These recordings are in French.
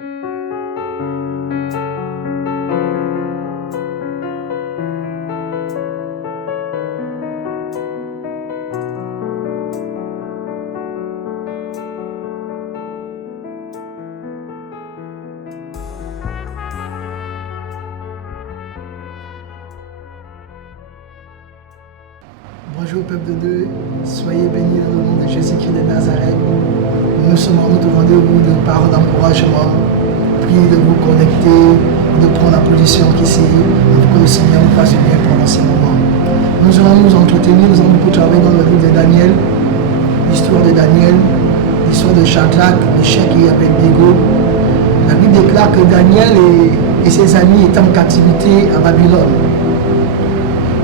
Bonjour peuple de Dieu, soyez bénis dans le nom de Jésus-Christ de Nazareth. Nous sommes en notre rendez-vous de paroles d'encouragement. Priez de vous connecter, de prendre la position qu'ici, afin que le Seigneur nous fasse bien pendant ces moments. Nous allons nous entretenir, nous allons beaucoup travailler dans le livre de Daniel, l'histoire de Daniel, l'histoire de Shadrach, Meshach et Abednego. La Bible déclare que Daniel et ses amis étaient en captivité à Babylone.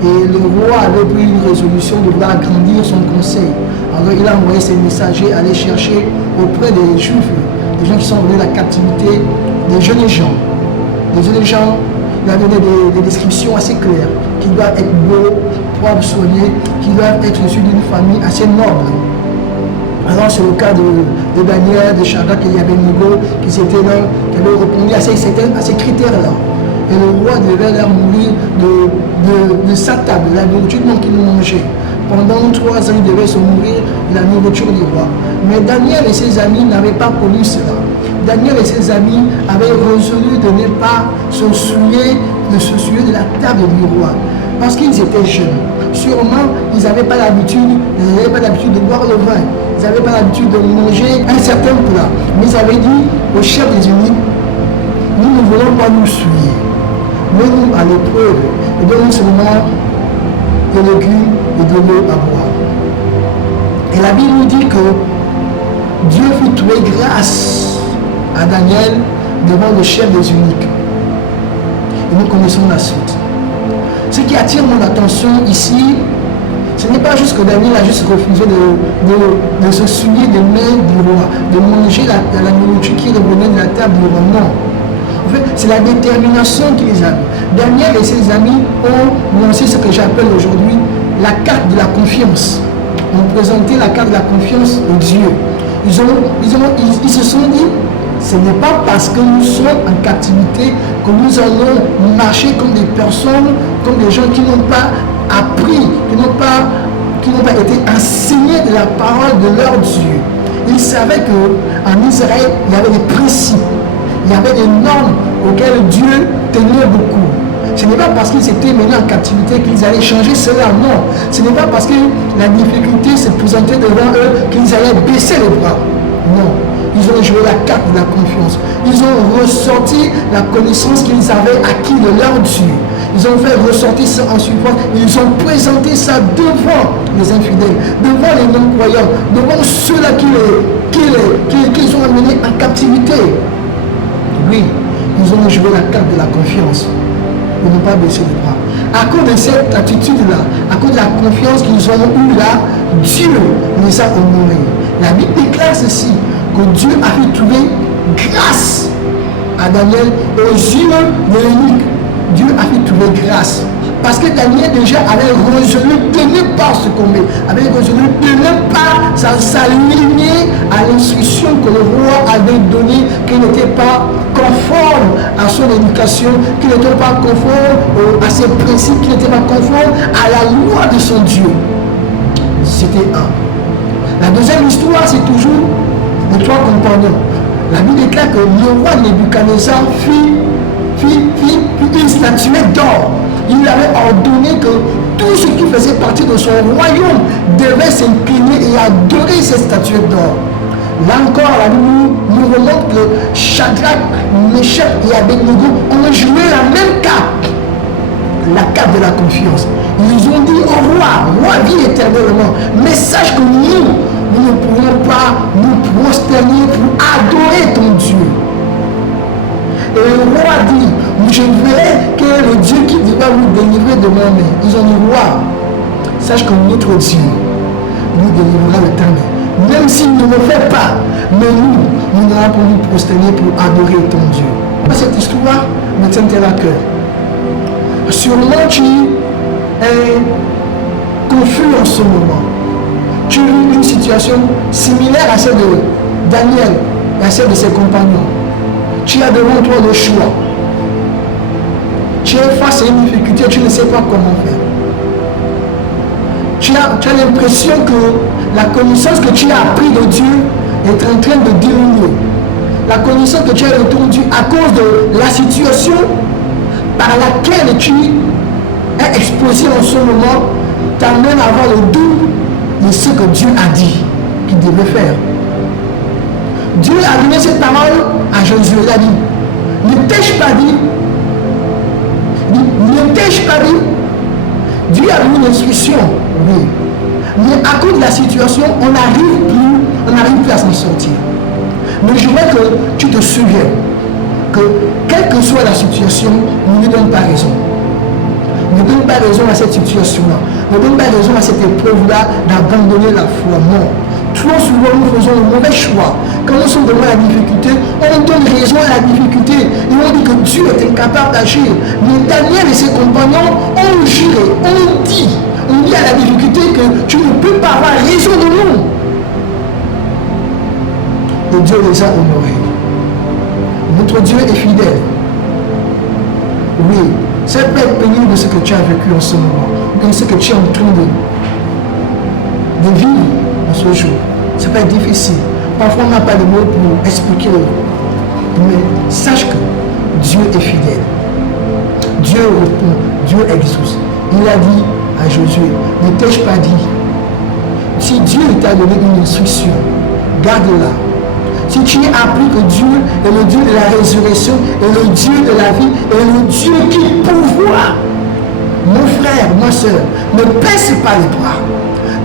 Et le roi avait pris une résolution de vouloir agrandir son conseil. Alors il a envoyé ses messagers aller chercher auprès des Juifs, des gens qui sont venus de la captivité, des jeunes gens. Des jeunes gens, il a donné des descriptions assez claires, qui doivent être beaux, propres, soignés, qui doivent être issus d'une famille assez noble. Alors c'est le cas de Daniel, de Shadrach et Abednego, qui avaient répondu à ces critères-là. Et le roi devait leur mourir de sa table, de la nourriture qu'ils mangeaient. Pendant 3 ans, il devait se nourrir de la nourriture du roi. Mais Daniel et ses amis n'avaient pas connu cela. Daniel et ses amis avaient résolu de ne pas se souiller de la table du roi. Parce qu'ils étaient jeunes. Sûrement, ils n'avaient pas l'habitude de boire le vin. Ils n'avaient pas l'habitude de manger un certain plat. Mais ils avaient dit au chef des eunuques, nous ne voulons pas nous souiller. Mets-nous à l'épreuve et donne-nous seulement de légumes et de l'eau à boire. Et la Bible nous dit que Dieu fit trouver grâce à Daniel devant le chef des eunuques. Et nous connaissons la suite. Ce qui attire mon attention ici, ce n'est pas juste que Daniel a juste refusé de se souiller des mains du roi, de manger la nourriture qui revenait de la table du roi. Non. En fait, c'est la détermination qui les a mis. Daniel et ses amis ont lancé ce que j'appelle aujourd'hui la carte de la confiance. Ils ont présenté la carte de la confiance de Dieu. Ils se sont dit, ce n'est pas parce que nous sommes en captivité que nous allons marcher comme des personnes, comme des gens qui n'ont pas appris, qui n'ont pas été enseignés de la parole de leur Dieu. Ils savaient qu'en Israël, il y avait des principes. Il y avait des normes auxquelles Dieu tenait beaucoup. Ce n'est pas parce qu'ils étaient menés en captivité qu'ils allaient changer cela, non. Ce n'est pas parce que la difficulté se présentait devant eux qu'ils allaient baisser les bras. Non. Ils ont joué la carte de la confiance. Ils ont ressorti la connaissance qu'ils avaient acquis de leur Dieu. Ils ont fait ressortir ça en suivant. Ils ont présenté ça devant les infidèles, devant les non-croyants, devant ceux-là qu'ils ont amenés en captivité. Oui, ils ont joué la carte de la confiance. Ils n'ont pas baissé les bras. À cause de cette attitude-là, à cause de la confiance qu'ils ont eue là, Dieu les a honorés. La Bible déclare ceci, que Dieu a fait trouver grâce à Daniel aux yeux de l'eunuque. Dieu a fait trouver grâce. Parce que Daniel déjà avait résolu de ne pas succomber, avait résolu de ne pas s'aligner à l'instruction que le roi avait donnée, qu'il n'était pas conforme à son éducation, qu'il n'était pas conforme à ses principes, qu'il n'était pas conforme à la loi de son Dieu. C'était un. La deuxième histoire, c'est toujours les 3 compagnons. La Bible déclare que le roi Nebuchadnezzar fit une statuette d'or. Il avait ordonné que tout ce qui faisait partie de son royaume devait s'incliner et adorer cette statuette d'or. Là encore, la Bible nous remonte que Shadrach, Meshach et Abednego ont joué la même carte, la carte de la confiance. Ils ont dit au roi, vis éternellement, mais sache que nous ne pourrons pas nous prosterner pour adorer ton Dieu. Et le roi dit, je verrai quel est le Dieu qui va vous délivrer de ma main. Ils ont dit, roi, sache que notre Dieu nous délivrera de ta main. Même s'il ne le fait pas, mais nous n'allons pas nous prosterner pour adorer ton Dieu. Cette histoire me tient à cœur. Sûrement tu es confus en ce moment. Tu vis une situation similaire à celle de Daniel et à celle de ses compagnons. Tu as devant toi le choix. Tu es face à une difficulté, tu ne sais pas comment faire. Tu as l'impression que la connaissance que tu as appris de Dieu est en train de diminuer. La connaissance que tu as entendue à cause de la situation par laquelle tu es exposé en ce moment t'amène à avoir le doute de ce que Dieu a dit qu'il devait faire. Dieu a donné cette parole à Josué. Il a dit, ne t'ai-je pas dit, Dieu a donné une instruction, oui. Mais à cause de la situation, on n'arrive plus à s'en sortir. Mais je veux que tu te souviennes que quelle que soit la situation, ne donne pas raison. Ne donne pas raison à cette situation-là. Ne donne pas raison à cette épreuve-là d'abandonner la foi. Non. Trop souvent, nous faisons le mauvais choix. Quand nous sommes devant la difficulté, on donne raison à la difficulté. Et on dit que Dieu est incapable d'agir. Mais Daniel et ses compagnons ont juré, on dit à la difficulté que tu ne peux pas avoir raison de nous. Et Dieu les a honorés. Notre Dieu est fidèle. Oui, ça peut être pénible de ce que tu as vécu en ce moment, de ce que tu es en train de vivre en ce jour. Ça peut être difficile. Parfois, on n'a pas de mots pour expliquer. Mais sache que Dieu est fidèle. Dieu répond, Dieu exauce. Il a dit à Josué, ne t'ai-je pas dit? Si Dieu t'a donné une instruction, garde-la. Si tu as appris que Dieu est le Dieu de la résurrection, est le Dieu de la vie, est le Dieu qui pourvoit. Mon frère, ma soeur, ne baisse pas les bras,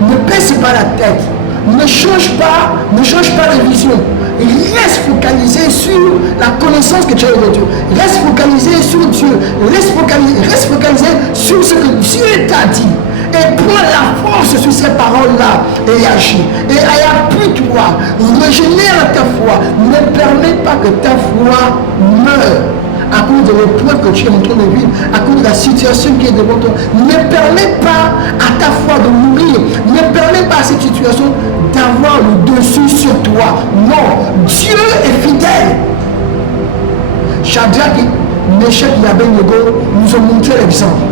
ne baisse pas la tête, ne change pas de vision. Reste focalisé sur la connaissance que tu as de Dieu. Reste focalisé sur Dieu. Reste focalisé sur ce que Dieu t'a dit. Et prends la force sur ces paroles-là et agis. Et appuie-toi, régénère ta foi. Ne permets pas que ta foi meure à cause de l'épreuve que tu es en train de vivre, à cause de la situation qui est devant toi. Ne permets pas à ta foi de mourir. Ne permets pas à cette situation d'avoir le dessus sur toi. Non, Dieu est fidèle. Shadrach, Meshach et Abednego nous ont montré l'exemple.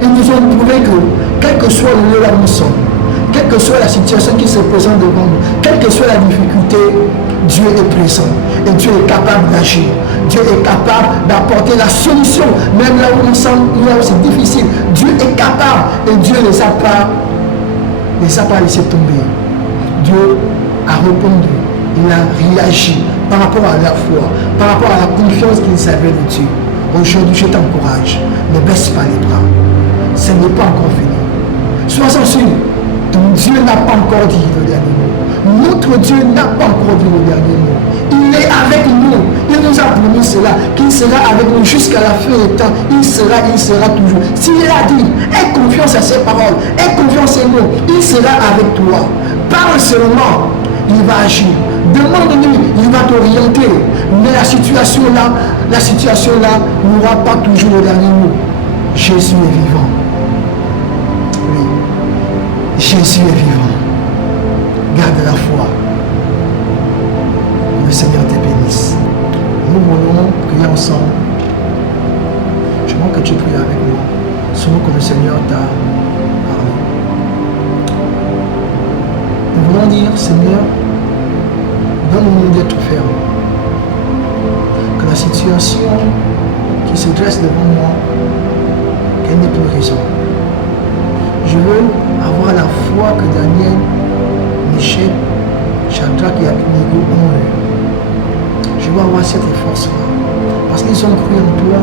Ils nous ont prouvé que, quel que soit le lieu où nous sommes, quelle que soit la situation qui se présente devant nous, quelle que soit la difficulté, Dieu est présent et Dieu est capable d'agir. Dieu est capable d'apporter la solution, même là où nous sommes, là où c'est difficile. Dieu est capable et Dieu ne les a pas laissés tomber. Dieu a répondu, il a réagi par rapport à la foi, par rapport à la confiance qu'ils avaient de Dieu. Aujourd'hui, je t'encourage, ne baisse pas les bras. Ce n'est pas encore fini. Sois-en sûr, ton Dieu n'a pas encore dit le dernier mot. Notre Dieu n'a pas encore dit le dernier mot. Il est avec nous. Il nous a promis cela, qu'il sera avec nous jusqu'à la fin des temps. Il sera toujours. S'il a dit, aie confiance à ses paroles, aie confiance en nous, il sera avec toi. Parle seulement, il va agir. Demande-lui, il va t'orienter. Mais la situation là n'aura pas toujours le dernier mot. Jésus est vivant. Oui, Jésus est vivant. Garde la foi. Le Seigneur te bénisse. Nous voulons prier ensemble. Je veux que tu pries avec moi, selon que le Seigneur t'a parlé. Nous voulons dire, Seigneur, donne-nous d'être ferme. Que la situation qui se dresse devant moi, qu'elle n'ait plus raison. Je veux avoir la foi que Daniel, Meshach, Shadrach et Abednego ont eu. Je veux avoir cette force-là. Parce qu'ils ont cru en toi,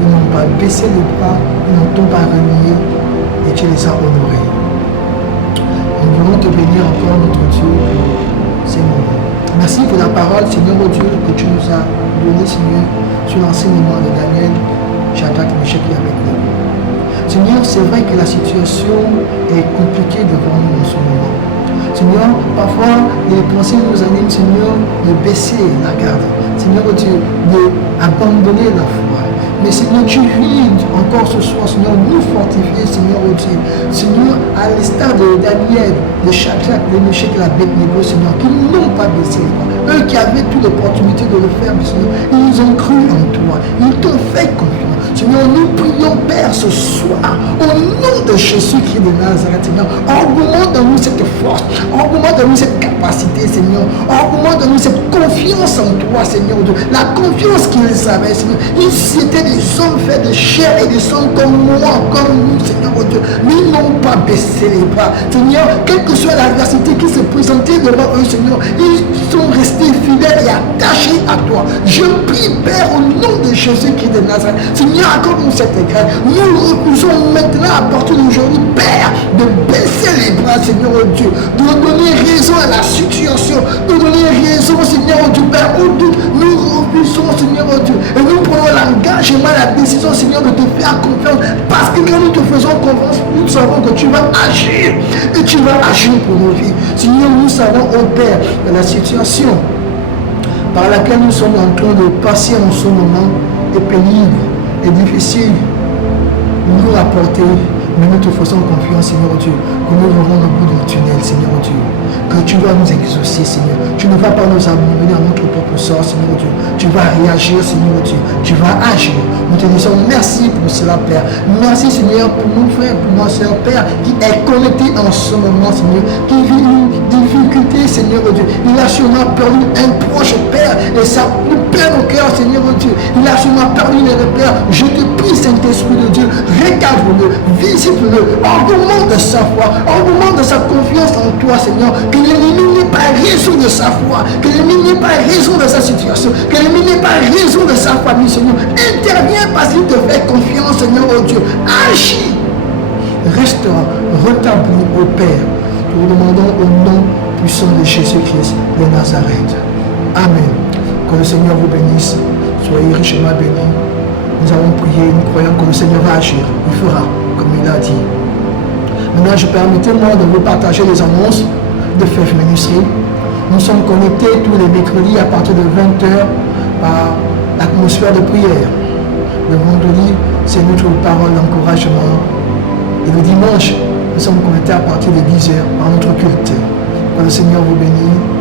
ils n'ont pas baissé les bras, ils n'ont pas renié et tu les as honorés. Nous voulons te bénir encore, notre Dieu, pour ces moments. Merci pour la parole, Seigneur, oh Dieu, que tu nous as donnée, Seigneur, sur l'enseignement de Daniel, Shadrach, Meshach et Abednego. Seigneur, c'est vrai que la situation est compliquée devant nous en ce moment. Seigneur, parfois les pensées nous animent, Seigneur, de baisser la garde. Seigneur, oh Dieu, d'abandonner la foi. Mais Seigneur, tu viens encore ce soir, Seigneur, nous fortifier, Seigneur, oh Dieu. Seigneur, à l'instar de Daniel, de Shadrach, de Meshach et Abednego, Seigneur, qui n'ont pas baissé les bras. Eux qui avaient toute l'opportunité de le faire, mais Seigneur, ils ont cru en toi. Ils t'ont fait confiance. Seigneur, nous prions, Père, ce soir, au nom de Jésus-Christ de Nazareth, Seigneur, augmente en nous cette force, augmente en nous cette capacité, Seigneur, augmente en nous cette confiance en toi, Seigneur, la confiance qu'ils avaient, Seigneur. Ils étaient des hommes faits de chair et de sang comme moi, comme nous, Seigneur, oh Dieu, mais ils n'ont pas baissé les bras, Seigneur, quelle que soit l'adversité qui se présentait devant eux, Seigneur, ils sont restés fidèles et attachés à toi. Je prie, Père, au nom de Jésus-Christ de Nazareth, Seigneur, accorde-nous cette grâce. Nous refusons maintenant à partir d'aujourd'hui, Père, de baisser les bras, Seigneur, oh Dieu, de donner raison à la situation, de donner raison, Seigneur, oh Dieu, Père, au doute. Nous refusons, Seigneur, oh Dieu, et nous prenons l'engagement, la décision, Seigneur, de te faire confiance, parce que quand nous te faisons confiance, nous savons que tu vas agir, et tu vas agir pour nos vies. Seigneur, nous savons, oh Père, que la situation par laquelle nous sommes en train de passer en ce moment est pénible, est difficile, nous rapporter, mais nous te faisons confiance, Seigneur Dieu, que nous verrons au bout du tunnel, Seigneur Dieu, que tu vas nous exaucer, Seigneur. Tu ne vas pas nous abandonner à notre propre sort, Seigneur Dieu. Tu vas réagir, Seigneur Dieu. Tu vas agir. Nous te disons merci pour cela, Père. Merci, Seigneur, pour mon frère, pour ma soeur, Père, qui est connecté en ce moment, Seigneur, qui vit une difficulté, Seigneur Dieu. Il a sûrement perdu un proche, Père, et ça nous peine au cœur, Seigneur Dieu. Il a sûrement perdu les repères. Je te prie, Saint-Esprit de Dieu, recadre-le, visite-le, augmente sa foi, augmente sa confiance en toi, Seigneur, que l'ennemi n'ait pas raison de sa foi, que l'ennemi n'ait pas raison de sa situation, que l'ennemi n'ait pas raison de sa famille, Seigneur. Interviens parce qu'il te fait confiance, Seigneur, oh Dieu. Agis, restaure, rétablis, au Père. Nous demandons au nom puissant de Jésus-Christ de Nazareth. Amen. Que le Seigneur vous bénisse. Soyez richement bénis. Nous avons prié, nous croyons que le Seigneur va agir. Il fera, comme il a dit. Maintenant, permettez-moi de vous partager les annonces de Faith Ministry. Nous sommes connectés tous les mercredis à partir de 20h par l'atmosphère de prière. Le vendredi, c'est notre parole d'encouragement. Et le dimanche, nous sommes connectés à partir de 10h par notre culte. Que le Seigneur vous bénisse.